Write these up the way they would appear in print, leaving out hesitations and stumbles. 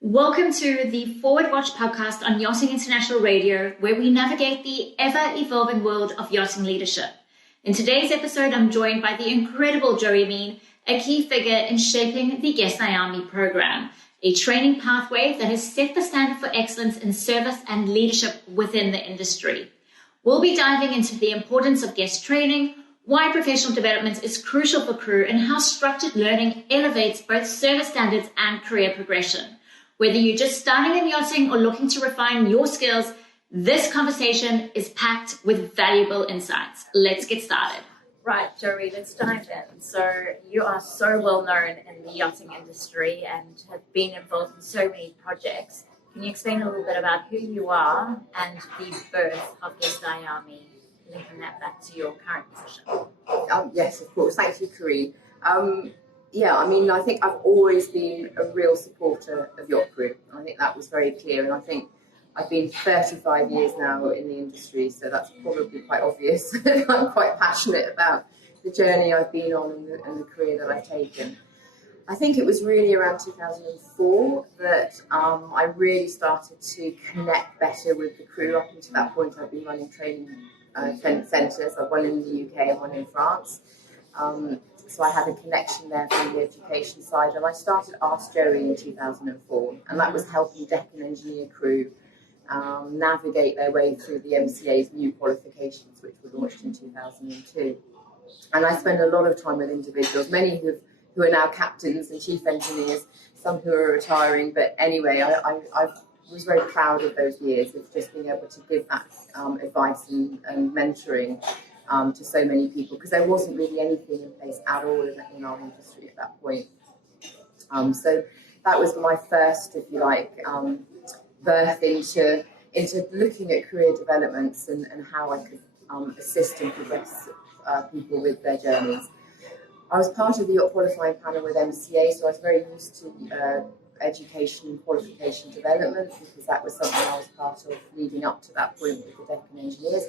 Welcome to the Forward Watch podcast on Yachting International Radio, where we navigate the ever-evolving world of yachting leadership. In today's episode, I'm joined by the incredible Joey Meen, a key figure in shaping the GUEST IAMI program, a training pathway that has set the standard for excellence in service and leadership within the industry. We'll be diving into the importance of guest training, why professional development is crucial for crew, and how structured learning elevates both service standards and career progression. Whether you're just starting in yachting or looking to refine your skills, this conversation is packed with valuable insights. Let's get started. Right, Joey, let's dive in. So you are so well known in the yachting industry and have been involved in so many projects. Can you explain a little bit about who you are and the birth of GUEST IAMI, linking that back to your current position? Yes, of course. Thank you, Karine. I think I've always been a real supporter of Yacht Crew. I think that was very clear, and I think I've been 35 years now in the industry, so that's probably quite obvious. I'm quite passionate about the journey I've been on and the career that I've taken. I think it was really around 2004 that I really started to connect better with the crew. Up until that point, I've been running training centres. I've one in the UK and one in France. So I had a connection there from the education side, and I started Ask Joey in 2004, and that was helping deck and engineer crew navigate their way through the MCA's new qualifications, which were launched in 2002. And I spent a lot of time with individuals, many who are now captains and chief engineers, some who are retiring, but anyway, I was very proud of those years of just being able to give that advice and mentoring to so many people, because there wasn't really anything in place at all in our industry at that point. So that was my first, if you like, birth into looking at career developments and how I could assist and progress people with their journeys. I was part of the yacht qualifying panel with MCA, so I was very used to education and qualification development, because that was something I was part of leading up to that point with the deck and engineers.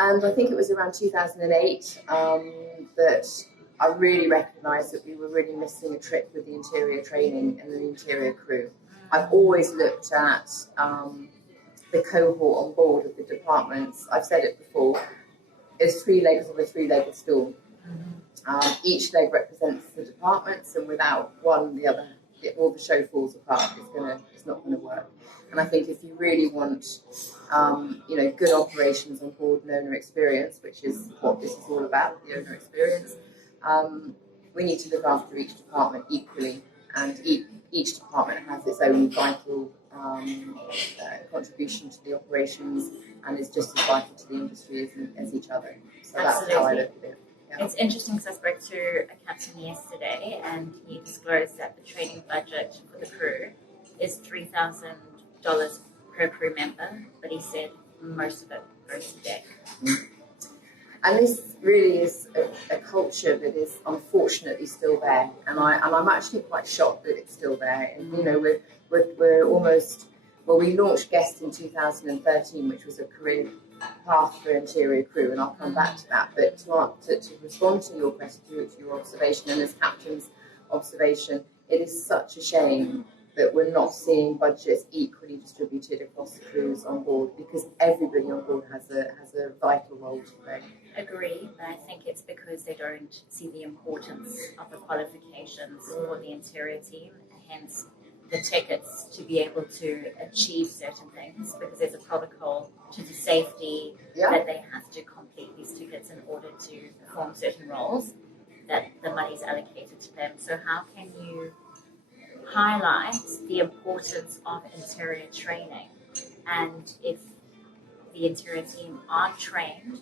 And I think it was around 2008 that I really recognised that we were really missing a trick with the interior training and the interior crew. I've always looked at the cohort on board of the departments. I've said it before, it's three legs of a three-legged stool. Each leg represents the departments, and without one, the other, all the show falls apart. It's not going to work. And I think if you really want, good operations on board and owner experience, which is what this is all about, the owner experience, we need to look after each department equally, and each department has its own vital contribution to the operations and is just as vital to the industry as each other. So Absolutely. That's how I look at it. Yeah. It's interesting because I spoke to a captain yesterday, and he disclosed that the training budget for the crew is $3,000 per crew member, but he said most of it goes to deck. And this really is a culture that is unfortunately still there, and I'm actually quite shocked that it's still there. And we're almost, we launched GUEST in 2013, which was a career path for interior crew, and I'll come back to that. But to respond to your question, to your observation, and as captain's observation, it is such a shame that we're not seeing budgets equally distributed across the crews on board, because everybody on board has a vital role to play. Agree, but I think it's because they don't see the importance of the qualifications for the interior team, hence the tickets to be able to achieve certain things, because there's a protocol to the safety that they have to complete these tickets in order to perform certain roles, that the money's allocated to them. So how can you highlight the importance of interior training, and if the interior team aren't trained,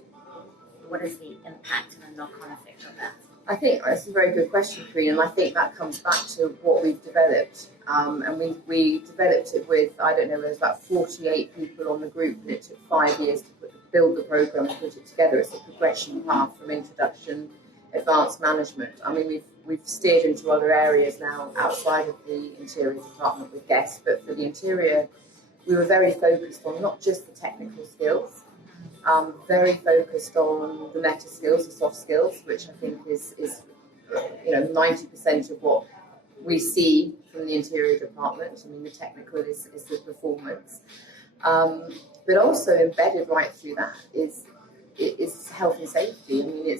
what is the impact and the knock-on effect of that? I think that's a very good question, Karine, and I think that comes back to what we've developed. And we developed it with, I don't know, there's about 48 people on the group, and it took 5 years to build the program and put it together. It's a progression path from introduction, advanced management. I mean, we've steered into other areas now outside of the interior department with GUEST, but for the interior, we were very focused on not just the technical skills, very focused on the meta skills, the soft skills, which I think is 90% of what we see from the interior department. I mean, the technical is the performance. But also embedded right through that is health and safety. I mean,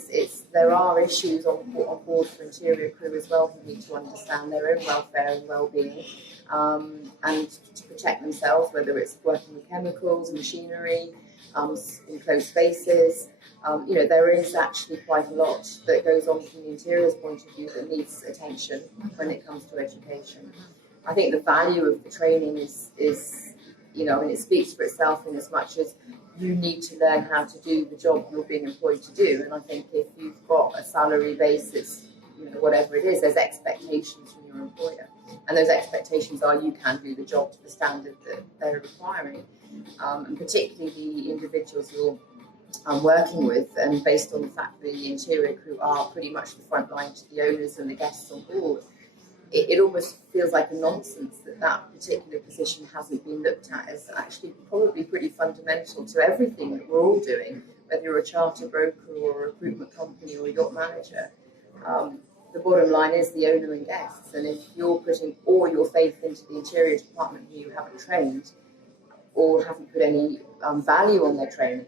there are issues on board for interior crew as well who need to understand their own welfare and well-being, and to protect themselves, whether it's working with chemicals, machinery, in closed spaces. There is actually quite a lot that goes on from the interior's point of view that needs attention when it comes to education. I think the value of the training is it speaks for itself in as much as you need to learn how to do the job you're being employed to do. And I think if you've got a salary basis, whatever it is, there's expectations from your employer. And those expectations are you can do the job to the standard that they're requiring. And particularly the individuals you're working with, and based on the fact that the interior crew are pretty much the front line to the owners and the guests on board, it almost feels like a nonsense that particular position hasn't been looked at as actually probably pretty fundamental to everything that we're all doing, whether you're a charter broker or a recruitment company or a yacht manager. The bottom line is the owner and guests, and if you're putting all your faith into the interior department who you haven't trained or haven't put any value on their training,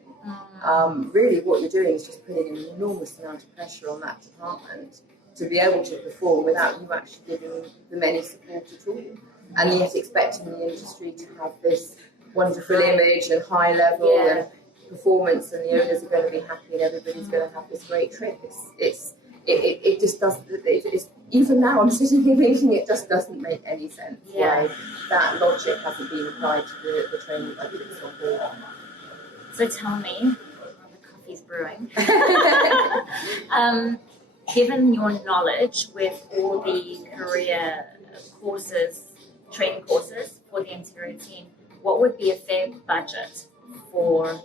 really what you're doing is just putting an enormous amount of pressure on that department to be able to perform without you actually giving them any support at all, and yet expecting the industry to have this wonderful image and high level and performance, and the owners are going to be happy and everybody's going to have this great trip. It just doesn't. Even now, I'm sitting here reading it, just doesn't make any sense. Why that logic hasn't been applied to the training budgets on board. So tell me, the coffee's brewing. Given your knowledge with all the career courses, training courses for the interior team, what would be a fair budget for,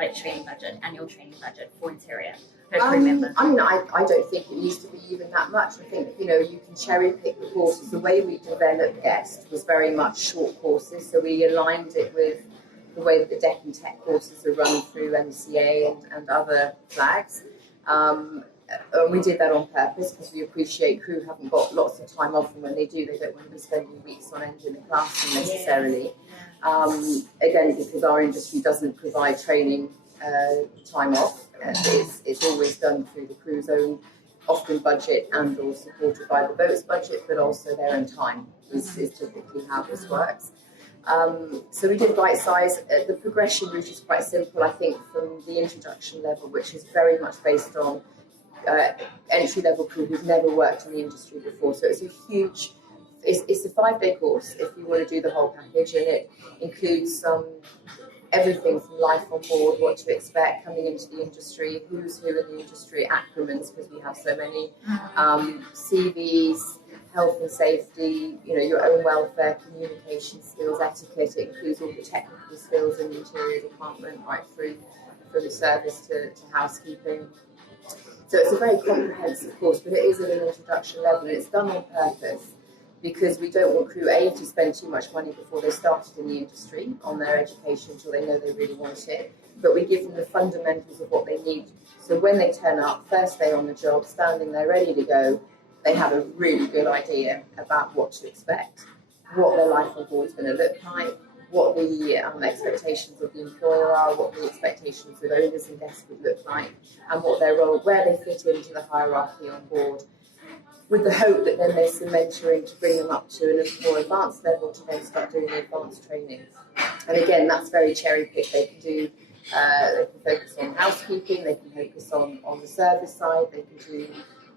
annual training budget for interior per crew member? I mean, I don't think it needs to be even that much. I think, you can cherry pick the courses. The way we developed GUEST was very much short courses, so we aligned it with the way that the deck and tech courses are run through MCA and other flags. We did that on purpose because we appreciate crew haven't got lots of time off, and when they do, they don't want to be spending weeks on end in the classroom necessarily. Again, because our industry doesn't provide training time off. It's always done through the crew's own, often budget and or supported by the boat's budget, but also their own time is typically how this works. So we did bite size. The progression route is quite simple, I think, from the introduction level, which is very much based on entry-level crew who've never worked in the industry before. So it's a 5-day course if you want to do the whole package, and it includes everything from life on board, what to expect coming into the industry, who's who in the industry, acronyms because we have so many, CVs, health and safety, your own welfare, communication skills, etiquette. It includes all the technical skills in the interior department, right through from service to housekeeping. So it's a very comprehensive course, but it is at an introduction level, and it's done on purpose because we don't want crew A to spend too much money before they started in the industry on their education until they know they really want it. But we give them the fundamentals of what they need. So when they turn up, first day on the job, standing there ready to go, they have a really good idea about what to expect, what their life on board is going to look like, what the expectations of the employer are, what the expectations of owners and guests would look like, and what their role, where they fit into the hierarchy on board, with the hope that then there's some mentoring to bring them up to a more advanced level to then start doing the advanced training. And again, that's very cherry-picked. They can do, they can focus on housekeeping, they can focus on the service side, they can do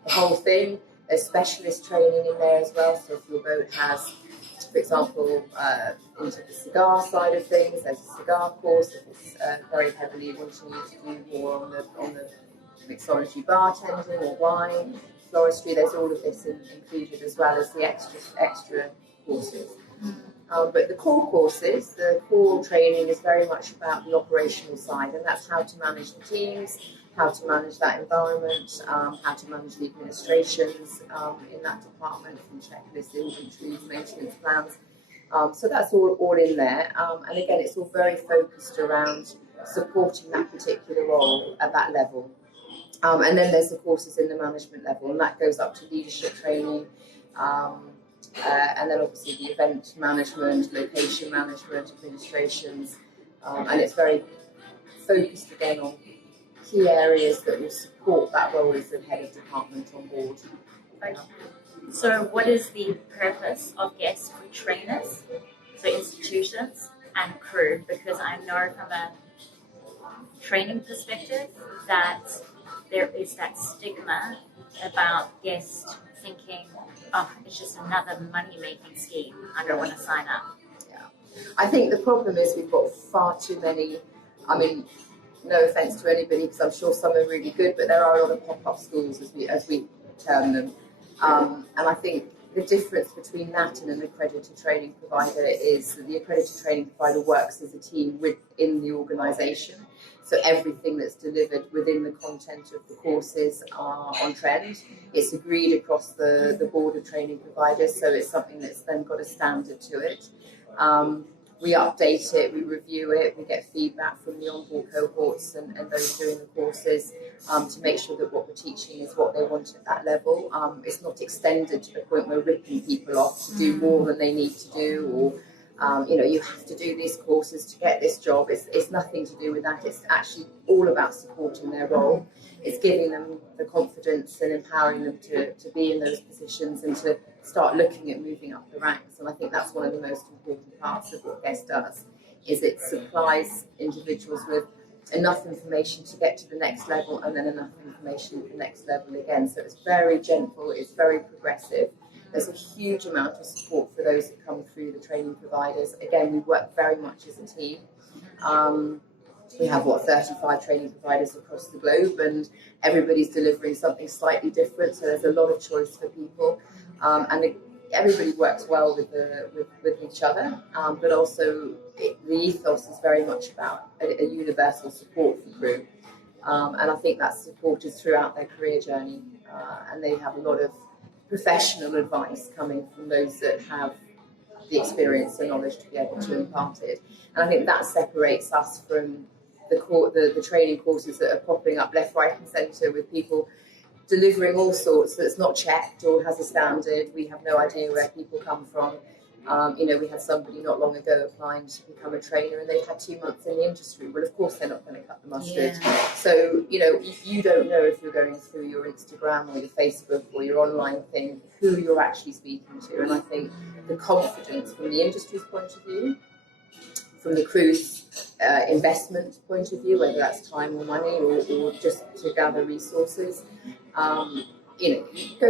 the whole thing. There's specialist training in there as well, so if your boat has, for example, into the cigar side of things, there's a cigar course. If it's very heavily wanting you to do more on the mixology bartending or wine, floristry, there's all of this included as well as the extra courses. But the core courses, the core training is very much about the operational side, and that's how to manage the teams, how to manage that environment, how to manage the administrations in that department, from checklists, inventories, maintenance plans. So that's all in there. And again, it's all very focused around supporting that particular role at that level. And then there's the courses in the management level, and that goes up to leadership training, and then obviously the event management, location management, administrations, and it's very focused again on key areas that will support that role as the head of department on board. Okay. So what is the purpose of GUEST for trainers, so institutions and crew? Because I know from a training perspective that there is that stigma about GUEST thinking, oh, it's just another money-making scheme. I don't want to sign up. Yeah, I think the problem is we've got far too many. I mean, no offence to anybody, because I'm sure some are really good, but there are a lot of pop-up schools, as we term them. And I think the difference between that and an accredited training provider is that the accredited training provider works as a team within the organisation. So everything that's delivered within the content of the courses are on trend. It's agreed across the board of training providers, so it's something that's then got a standard to it. We update it, we review it, we get feedback from the onboard cohorts and those doing the courses to make sure that what we're teaching is what they want at that level. It's not extended to the point where we're ripping people off to do more than they need to do, or you have to do these courses to get this job. It's nothing to do with that. It's actually all about supporting their role. It's giving them the confidence and empowering them to be in those positions and to start looking at moving up the ranks. And I think that's one of the most important parts of what GUEST does, is it supplies individuals with enough information to get to the next level and then enough information at the next level again. So it's very gentle, it's very progressive. There's a huge amount of support for those that come through the training providers. Again, we work very much as a team. We have, 35 training providers across the globe, and everybody's delivering something slightly different, so there's a lot of choice for people. And everybody works well with each other, but also the ethos is very much about a universal support for crew. And I think that support is throughout their career journey, and they have a lot of professional advice coming from those that have the experience and knowledge to be able to impart it. And I think that separates us from the training courses that are popping up left, right and centre with people delivering all sorts that's not checked or has a standard. We have no idea where people come from. We had somebody not long ago applying to become a trainer, and they've had 2 months in the industry. Well, of course they're not going to cut the mustard. Yeah. So, if you don't know, if you're going through your Instagram or your Facebook or your online thing, who you're actually speaking to. And I think the confidence from the industry's point of view, from the crew's investment point of view, whether that's time or money or just to gather resources, go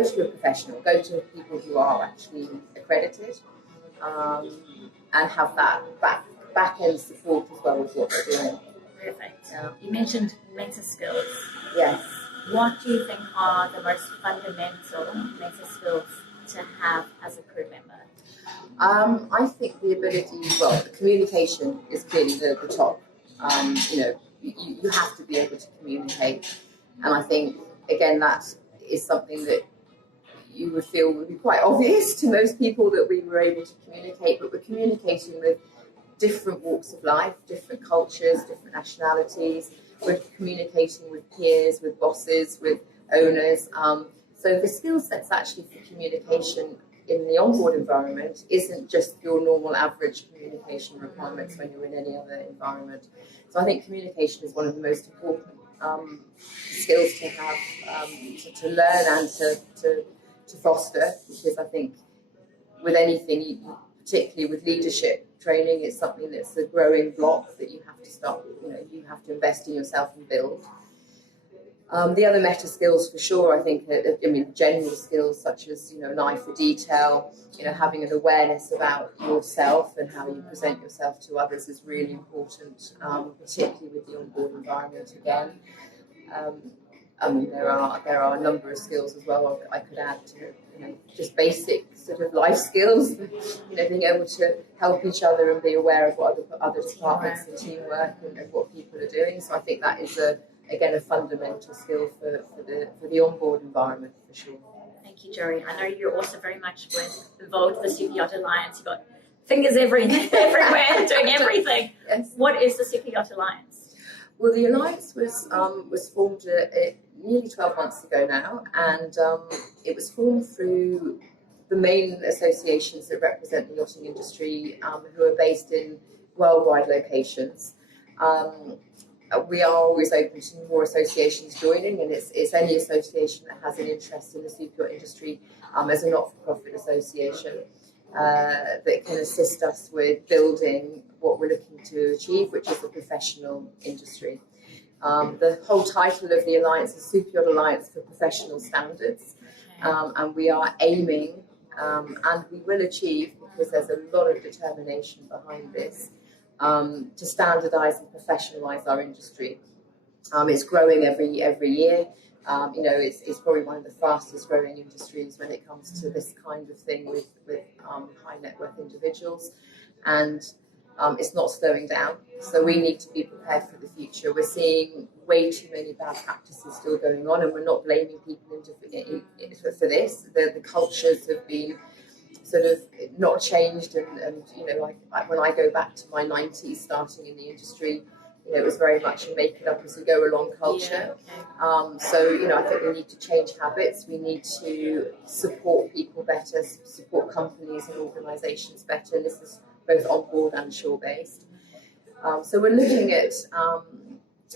to a professional, go to people who are actually accredited, and have that back-end support as well with what they're doing. Perfect. Yeah. You mentioned meta skills. Yes. What do you think are the most fundamental meta skills to have as a crew member? I think the ability, the communication is clearly the top. You have to be able to communicate. And I think, again, that is something that you would feel would be quite obvious to most people, that we were able to communicate, but we're communicating with different walks of life, different cultures, different nationalities. We're communicating with peers, with bosses, with owners. So the skill sets actually for communication in the onboard environment isn't just your normal average communication requirements when you're in any other environment. So I think communication is one of the most important skills to have, to learn and to foster, because I think with anything, particularly with leadership training, it's something that's a growing block that you have to start, you have to invest in yourself and build. The other meta skills for sure, I think, general skills such as, an eye for detail, having an awareness about yourself and how you present yourself to others is really important, particularly with the onboard environment again. There are a number of skills as well that I could add to, just basic sort of life skills, being able to help each other and be aware of what other departments and teamwork and what people are doing. So I think that is a fundamental skill for the onboard environment for sure. Thank you, Joey. I know you're also very much involved with the Superyacht Alliance. You've got fingers everywhere, doing everything. Yes. What is the Superyacht Alliance? Well, the Alliance was formed nearly 12 months ago now, and it was formed through the main associations that represent the yachting industry, who are based in worldwide locations. We are always open to more associations joining, and it's any association that has an interest in the superyacht industry as a not-for-profit association that can assist us with building what we're looking to achieve, which is a professional industry. The whole title of the Alliance is Superyacht Alliance for Professional Standards, and we are aiming, and we will achieve, because there's a lot of determination behind this, to standardize and professionalize our industry. It's growing every year. It's probably one of the fastest growing industries when it comes to this kind of thing with high net worth individuals, and it's not slowing down. So we need to be prepared for the future. We're seeing way too many bad practices still going on, and we're not blaming people for this. The cultures have been sort of not changed, and like when I go back to my 90s starting in the industry, it was very much a make it up as we go along culture. So I think we need to change habits. We need to support people better, support companies and organisations better, and this is both on board and shore based. So we're looking at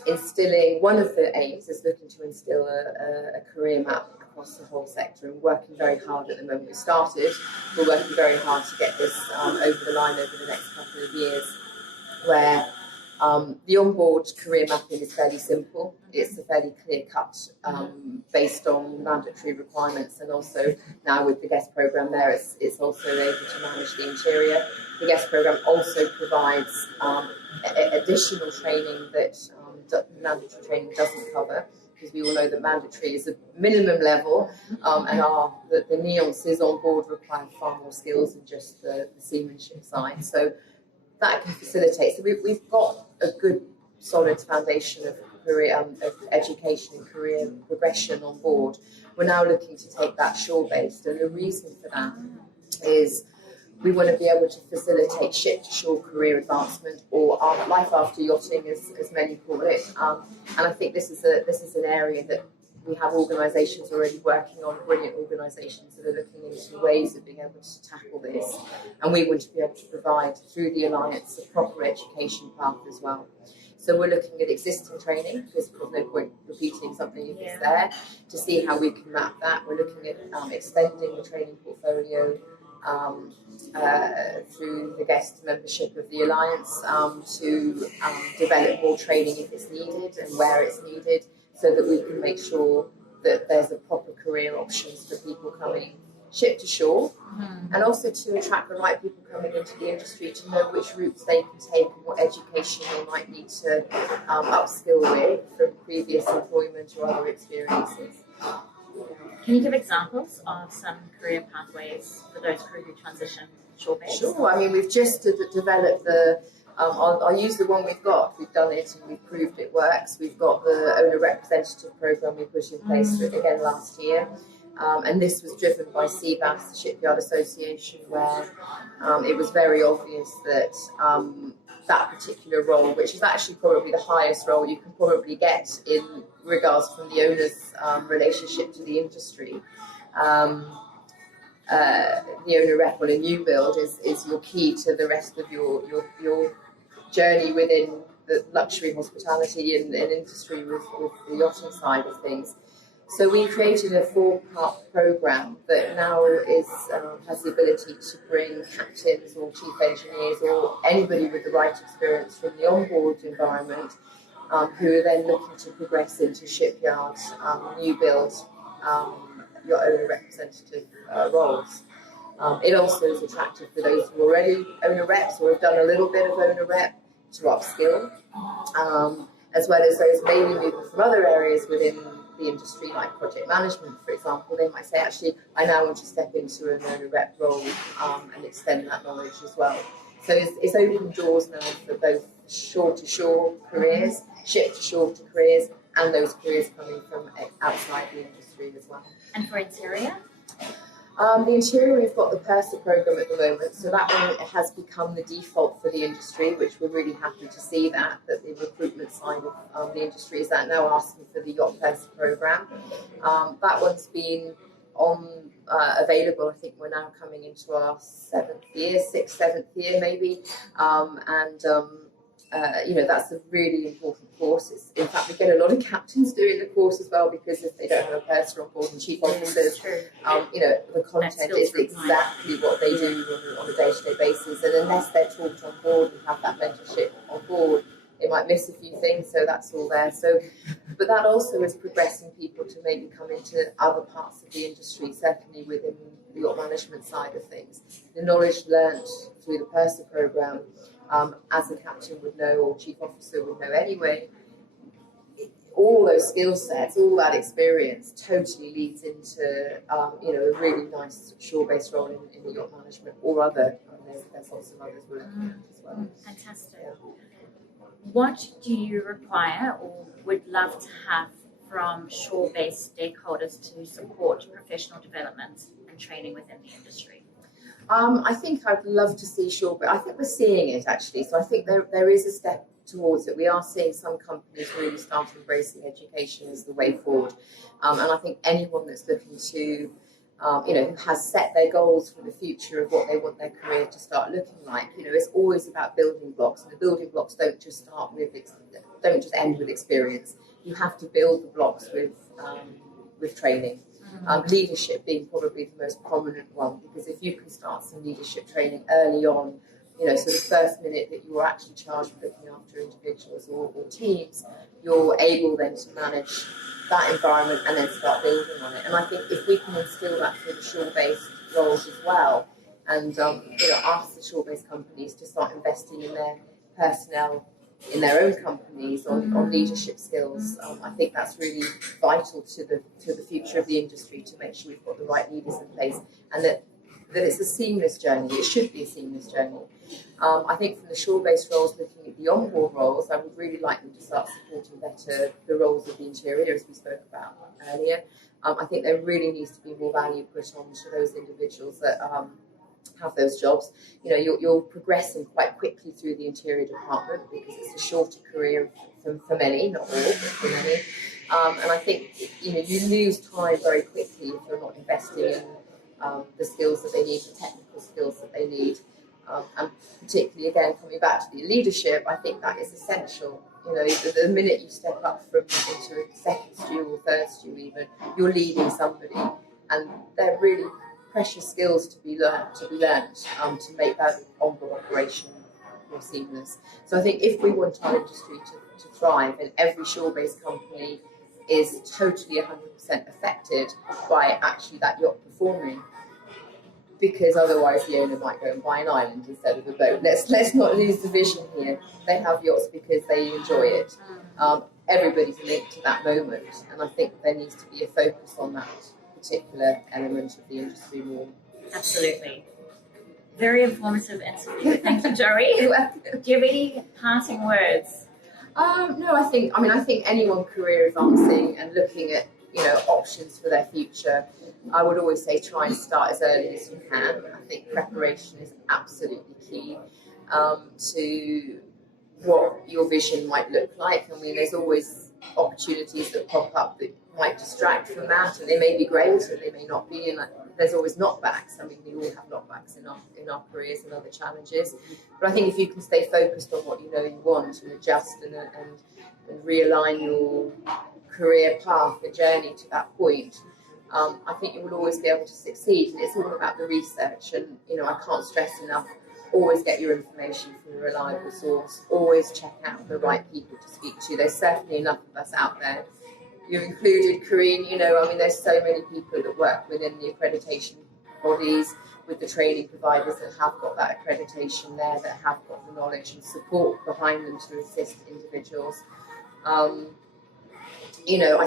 instilling, one of the aims is looking to instill a career map across the whole sector, and working very hard at the moment. We started, we're working very hard to get this over the line over the next couple of years, where the onboard career mapping is fairly simple. It's a fairly clear cut based on mandatory requirements, and also now with the GUEST program there, it's also able to manage the interior. The GUEST program also provides additional training that mandatory training doesn't cover, because we all know that mandatory is a minimum level, and the nuances on board require far more skills than just the seamanship side. So that can facilitate. So we've got a good, solid foundation of career, of education and career progression on board. We're now looking to take that shore-based, and the reason for that is we want to be able to facilitate ship-to-shore career advancement, or life after yachting, as many call it. And I think this is an area that we have organisations already working on, brilliant organisations that are looking into ways of being able to tackle this. And we want to be able to provide, through the Alliance, a proper education path as well. So we're looking at existing training, because there's no point repeating something if it's there, to see how we can map that. We're looking at extending the training portfolio through the GUEST membership of the Alliance to develop more training if it's needed and where it's needed, so that we can make sure that there's a proper career options for people coming ship to shore, and also to attract the right people coming into the industry, to know which routes they can take and what education they might need to upskill with from previous employment or other experiences. Can you give examples of some career pathways for those crew who transition shore-based? Sure. I mean, we've just developed the, I'll use the one we've got. We've done it and we've proved it works. We've got the owner representative program we put in place again last year. And this was driven by CBAS, the Shipyard Association, where it was very obvious that that particular role, which is actually probably the highest role you can probably get in regards from the owner's relationship to the industry. The owner rep on a new build is your key to the rest of your journey within the luxury hospitality and industry with the yachting side of things. So we created a 4-part program that now has the ability to bring captains or chief engineers or anybody with the right experience from the onboard environment, who are then looking to progress into shipyards, new build, your owner representative roles. It also is attractive for those who are already owner reps or have done a little bit of owner rep to upskill, as well as those maybe moving from other areas within the industry, like project management, for example. They might say, actually, I now want to step into an owner rep role and extend that knowledge as well. So it's opened doors now for both shore-to-shore careers, ship-to-shore careers, and those careers coming from outside the industry as well. And for interior? The interior, we've got the Purser program at the moment, so that one has become the default for the industry, which we're really happy to see that the recruitment side of the industry is now asking for the Yacht Purser program. That one's been available. I think we're now coming into our 7th year maybe, that's a really important course. In fact, we get a lot of captains doing the course as well, because if they don't have a purser on board and chief officers, the content is exactly what they do on a day-to-day basis, and unless they're taught on board and have that mentorship on board, they might miss a few things, so that's all there. But that also is progressing people to maybe come into other parts of the industry, certainly within the yacht management side of things. The knowledge learnt through the purser program, as a captain would know, or chief officer would know anyway, all those skill sets, all that experience totally leads into a really nice shore-based role in the yacht management or other. There's lots of others we're looking at as well. Fantastic. What do you require or would love to have from shore-based stakeholders to support professional development and training within the industry? I think I'd love to see shore, but I think we're seeing it actually. So I think there is a step towards it. We are seeing some companies really start embracing education as the way forward. And I think anyone that's looking to, who has set their goals for the future of what they want their career to start looking like, it's always about building blocks. And the building blocks don't just end with experience. You have to build the blocks with training. Leadership being probably the most prominent one, because if you can start some leadership training early on, so the first minute that you're actually charged with looking after individuals or teams, you're able then to manage that environment and then start building on it. And I think if we can instill that through the shore-based roles as well, and ask the shore-based companies to start investing in their personnel in their own companies on leadership skills, I think that's really vital to the future of the industry, to make sure we've got the right leaders in place, and that it's a seamless journey. It should be a seamless journey. I think from the shore-based roles, looking at the onboard roles, I would really like them to start supporting better the roles of the interior, as we spoke about earlier. I think there really needs to be more value put on to those individuals that have those jobs. You're progressing quite quickly through the interior department because it's a shorter career for many, not all, but for many. And I think you lose time very quickly if you're not investing in the skills that they need, the technical skills that they need, and particularly again coming back to the leadership, I think that is essential. The minute you step up into a second stew or third stew even, you're leading somebody, and they're really precious skills to be learned to make that onboard operation more seamless. So I think if we want our industry to thrive, and every shore-based company is totally 100% affected by actually that yacht performing, because otherwise the owner might go and buy an island instead of a boat. Let's not lose the vision here. They have yachts because they enjoy it. Everybody's linked to that moment, and I think there needs to be a focus on that particular element of the industry more. Absolutely. Very informative interview. Thank you, Joey. Do you have any parting words? No, I think anyone career advancing and looking at options for their future, I would always say try and start as early as you can. I think preparation is absolutely key to what your vision might look like. I mean, there's always opportunities that pop up that might distract from that, and they may be great and they may not be, and there's always knockbacks. I mean, we all have knockbacks in our careers and other challenges, but I think if you can stay focused on what you want and adjust and realign your career path and journey to that point, I think you will always be able to succeed. And it's all about the research, and I can't stress enough, always get your information from a reliable source, always check out the right people to speak to. There's certainly enough of us out there. You've included Karine, there's so many people that work within the accreditation bodies, with the training providers that have got that accreditation there, that have got the knowledge and support behind them to assist individuals. I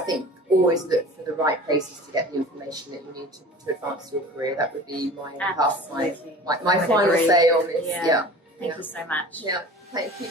think always look for the right places to get the information that you need to advance your career. That would be my final say on this. Yeah. Thank you so much. Yeah, thank you.